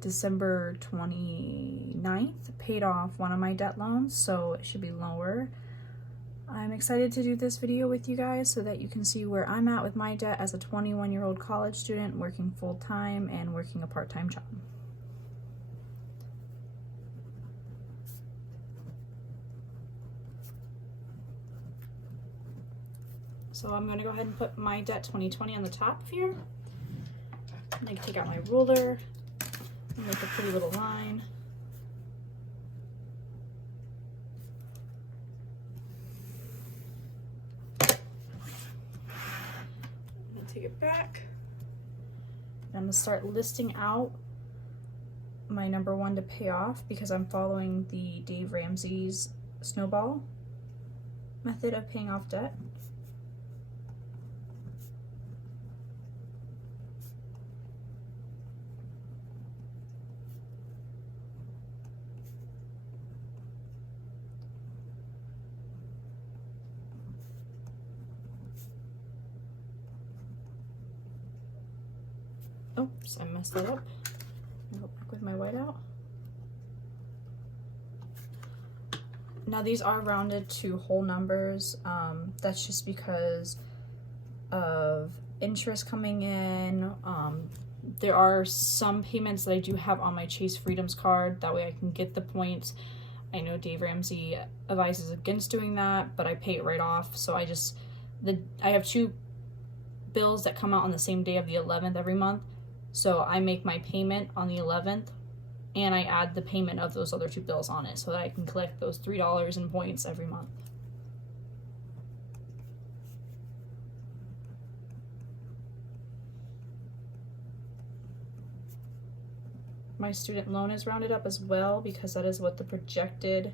December 29th, paid off one of my debt loans, so it should be lower. I'm excited to do this video with you guys so that you can see where I'm at with my debt as a 21-year-old college student working full-time and working a part-time job. So I'm going to go ahead and put my debt 2020 on the top here. I'm going to take out my ruler and make a pretty little line. I'm going to take it back. And I'm going to start listing out my number one to pay off because I'm following the Dave Ramsey's snowball method of paying off debt. Oops, I messed that up. I'll go back with my whiteout. Now these are rounded to whole numbers. That's just because of interest coming in. There are some payments that I do have on my Chase Freedoms card. That way I can get the points. I know Dave Ramsey advises against doing that, but I pay it right off. So I have two bills that come out on the same day of the 11th every month. So I make my payment on the 11th and I add the payment of those other two bills on it so that I can collect those $3 in points every month. My student loan is rounded up as well because that is what the projected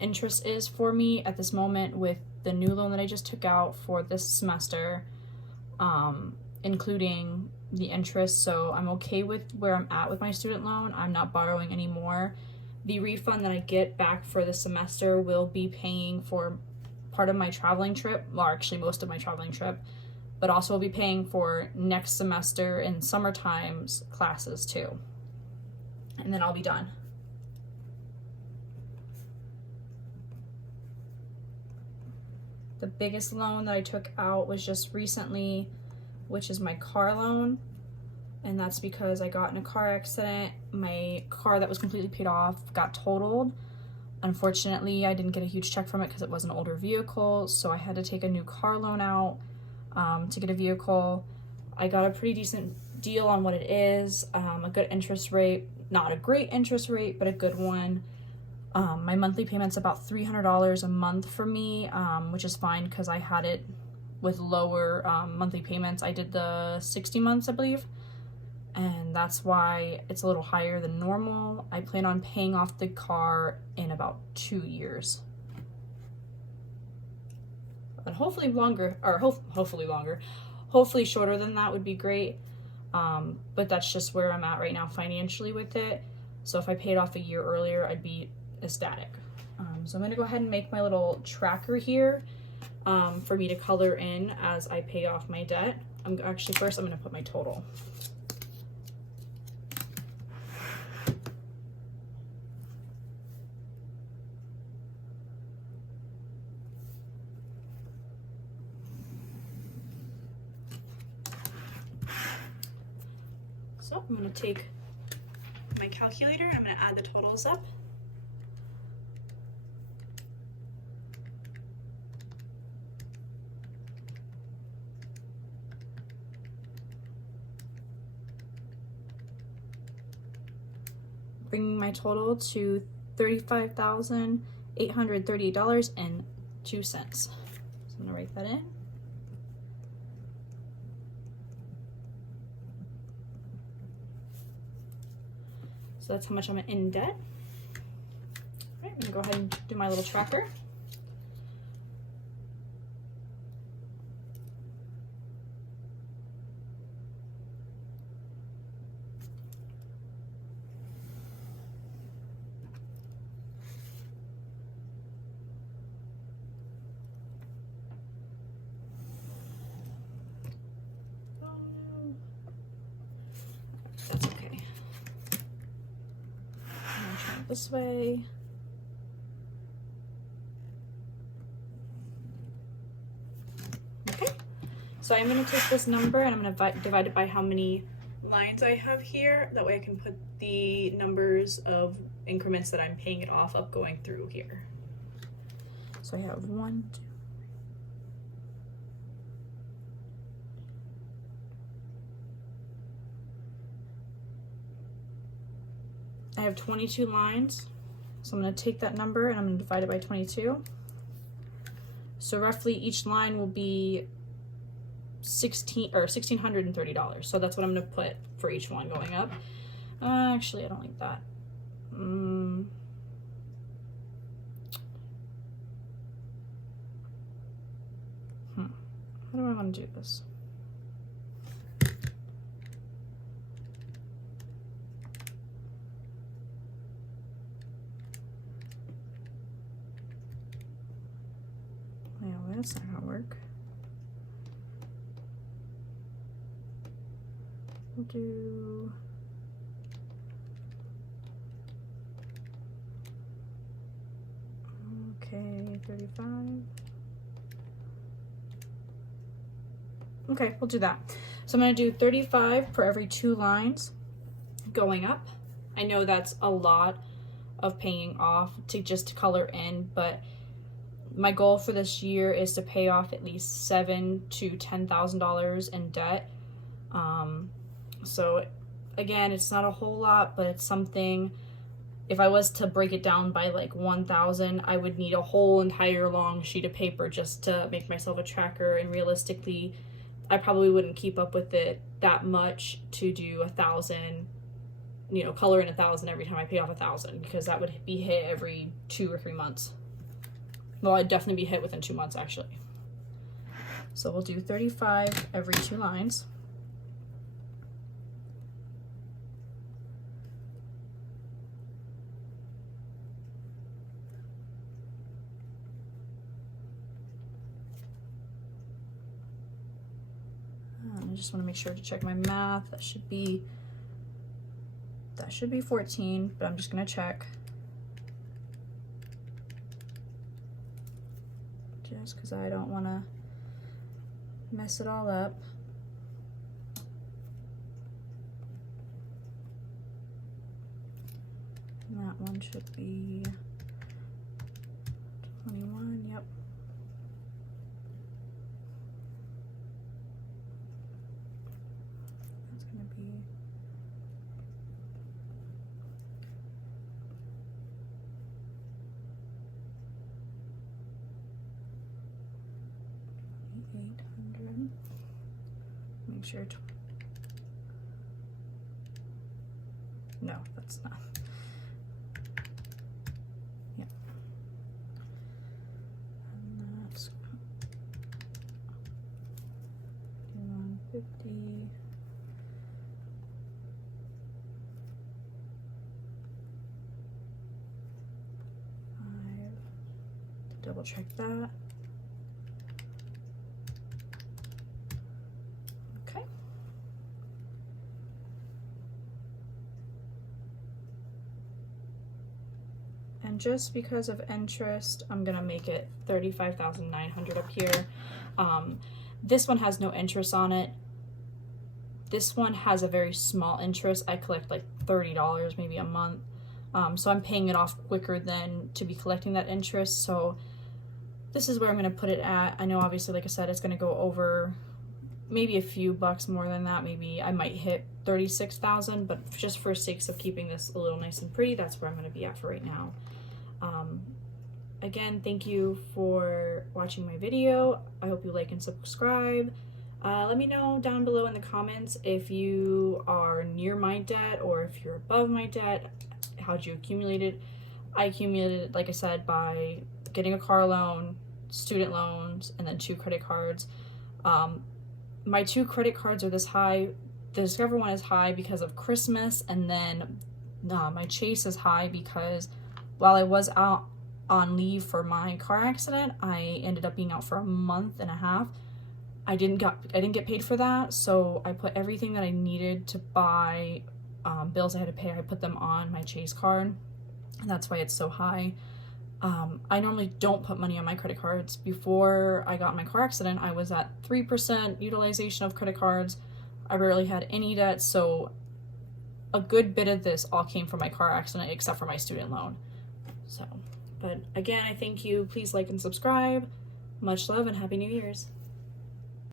interest is for me at this moment with the new loan that I just took out for this semester, including the interest. So I'm okay with where I'm at with my student loan. I'm not borrowing anymore. The refund that I get back for the semester will be paying for part of my traveling trip, well, actually most of my traveling trip, but also will be paying for next semester and summertime's classes too. And then I'll be done. The biggest loan that I took out was just recently, which is my car loan. And that's because I got in a car accident. My car that was completely paid off got totaled. Unfortunately, I didn't get a huge check from it because it was an older vehicle. So I had to take a new car loan out to get a vehicle. I got a pretty decent deal on what it is, a good interest rate, not a great interest rate, but a good one. My monthly payment's about $300 a month for me, which is fine because I had it with lower monthly payments. I did the 60 months, I believe, and that's why it's a little higher than normal. I plan on paying off the car in about 2 years. And hopefully longer, or hopefully longer. Hopefully shorter than that would be great. But that's just where I'm at right now financially with it. So if I paid off a year earlier, I'd be ecstatic. So I'm gonna go ahead and make my little tracker here for me to color in as I pay off my debt. First I'm gonna put my total. So I'm going to take my calculator and I'm going to add the totals up. Bringing my total to $35,838.02. So I'm going to write that in. So that's how much I'm in debt. All right, I'm gonna go ahead and do my little tracker. That's okay. this way. Okay, so I'm going to take this number and I'm going to divide it by how many lines I have here. That way I can put the numbers of increments that I'm paying it off of going through here. So I have 1, 2. I have 22 lines, so I'm going to take that number and I'm going to divide it by 22. So roughly each line will be $1,630. So that's what I'm going to put for each one going up. Actually, I don't like that. How do I want to do this? Yeah, well, that's not gonna work. We'll do okay, 35. Okay, we'll do that. So I'm going to do 35 for every 2 lines going up. I know that's a lot of paying off to just color in, but my goal for this year is to pay off at least $7,000 to $10,000 in debt. So again, it's not a whole lot, but it's something. If I was to break it down by like 1,000, I would need a whole entire long sheet of paper just to make myself a tracker, and realistically, I probably wouldn't keep up with it that much to do 1,000, you know, color in 1,000 every time I pay off 1,000, because that would be hit every 2 or 3 months. Well, I'd definitely be hit within 2 months actually. So we'll do 35 every 2 lines. I just want to make sure to check my math. That should be 14, but I'm just going to check. Just because I don't want to mess it all up. And that one should be 21, yep. That's going to be 800. Make sure no, that's not. Yeah. And that's 150. Double check that. Okay. And just because of interest, I'm gonna make it 35,900 up here. This one has no interest on it. This one has a very small interest. I collect like $30 maybe a month. So I'm paying it off quicker than to be collecting that interest. So this is where I'm going to put it at. I know obviously, like I said, it's going to go over maybe a few bucks more than that. Maybe I might hit 36,000, but just for sakes of keeping this a little nice and pretty, that's where I'm going to be at for right now. Again, thank you for watching my video. I hope you like and subscribe. Let me know down below in the comments if you are near my debt or if you're above my debt. How'd you accumulate it? I accumulated it, like I said, by getting a car loan, student loans, and then 2 credit cards. My 2 credit cards are this high. The Discover one is high because of Christmas, and then my Chase is high because while I was out on leave for my car accident, I ended up being out for a month and a half. I didn't get paid for that, so I put everything that I needed to buy, bills I had to pay, I put them on my Chase card. and that's why it's so high. I normally don't put money on my credit cards. Before I got in my car accident, I was at 3% utilization of credit cards. I barely had any debt, so a good bit of this all came from my car accident, except for my student loan. So, but again, I thank you. Please like and subscribe. Much love and Happy New Year's.